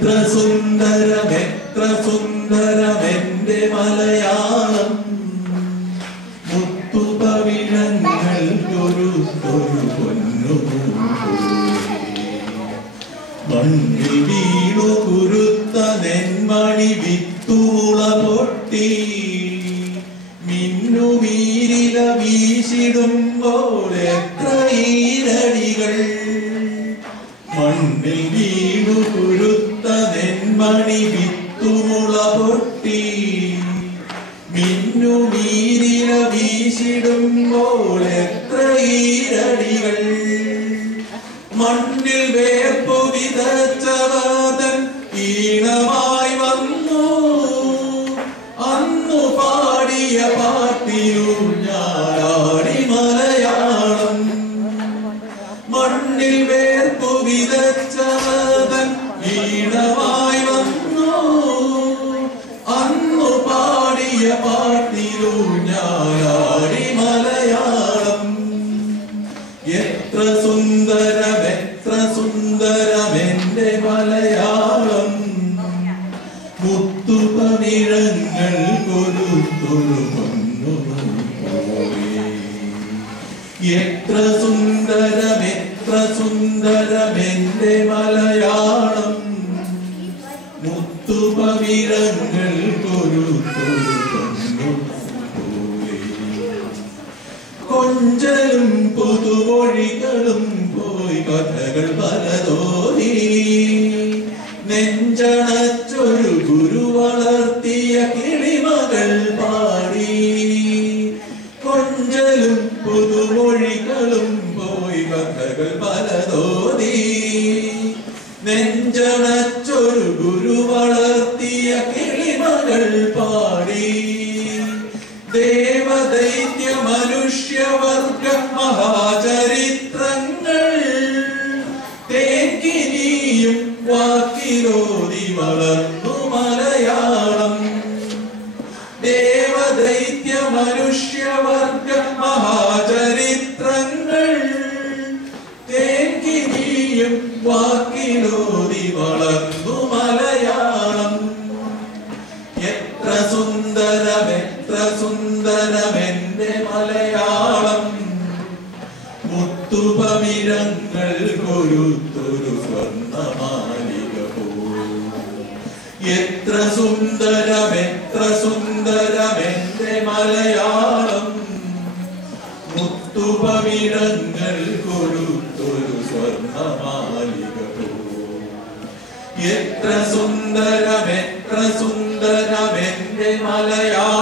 എത്ര സുന്ദരമെന്റെ മലയാളം മുത്തുപവിഴങ്ങൾക്കൊരു മണ്ണിൽ വീണു കുരുത്ത നെന്മണി വിത്തുമുള പൊട്ടി മിന്നുമീരില വീശിടുമ്പോൾ എത്ര ഈരടികൾ മണ്ണിൽ വീണു കുരുത്ത നെന്മണി വിത്തുമുള പൊട്ടി മിന്നുമീരില വീശിടുമ്പോൾ എത്ര ഈരടികൾ മണ്ണിൽ വേർപ്പു വിതച്ചവതൻ ഈണമായി വന്നു അന്നു പാടിയ പാട്ടിലു ഞാനാടി മലയാളം മണ്ണിൽ വേർപ്പു വിതച്ചവതൻ ഈണമായി വന്നു അന്നു പാടിയ പാട്ടിലു ഞാനാടി മലയാളം എത്ര സുന്ദരമെന്റെ മലയാളം മുത്തുപവിഴങ്ങൾ കൊരുത്തൊരു എത്ര സുന്ദരമെന്റെ മലയാളം മുത്തുപവിഴങ്ങൾ കൊരുത്തൊരു കൊഞ്ചലും പുതുമൊഴികളും പോയി കഥകൾ പലതോരി നെഞ്ചണച്ചൊരു ഗുരു വളർത്തിയ കിളിമകൾ പാടി കൊഞ്ചലും പുതുമൊഴികളും പോയി കഥകൾ പലതോരി നെഞ്ചണച്ചൊരു ഗുരു വളർത്തിയ കിളിമകൾ പാടി ദേവദൈത്യ മനുഷ്യവർഗ മഹാചരിത്രങ്ങൾ തേക്കിനിയും വാക്കിലോതി വളർന്നു മലയാളം ദേവദൈത്യ മനുഷ്യവർഗ മഹാചരിത്രങ്ങൾ തേക്കിനിയും വാക്കിലോതി വളർന്നു മലയാളം എത്ര സുന്ദരമെന്റെ മലയാളം മുത്തുപവിഴങ്ങൾ കൊരുത്തൊരു സ്വർണ്ണമാലിക പോ എത്ര സുന്ദരമെന്റെ മലയാളം മുത്തുപവിഴങ്ങൾ കൊരുത്തൊരു സ്വർണ്ണമാലിക പോ എത്ര സുന്ദരമെന്റെ മലയാളം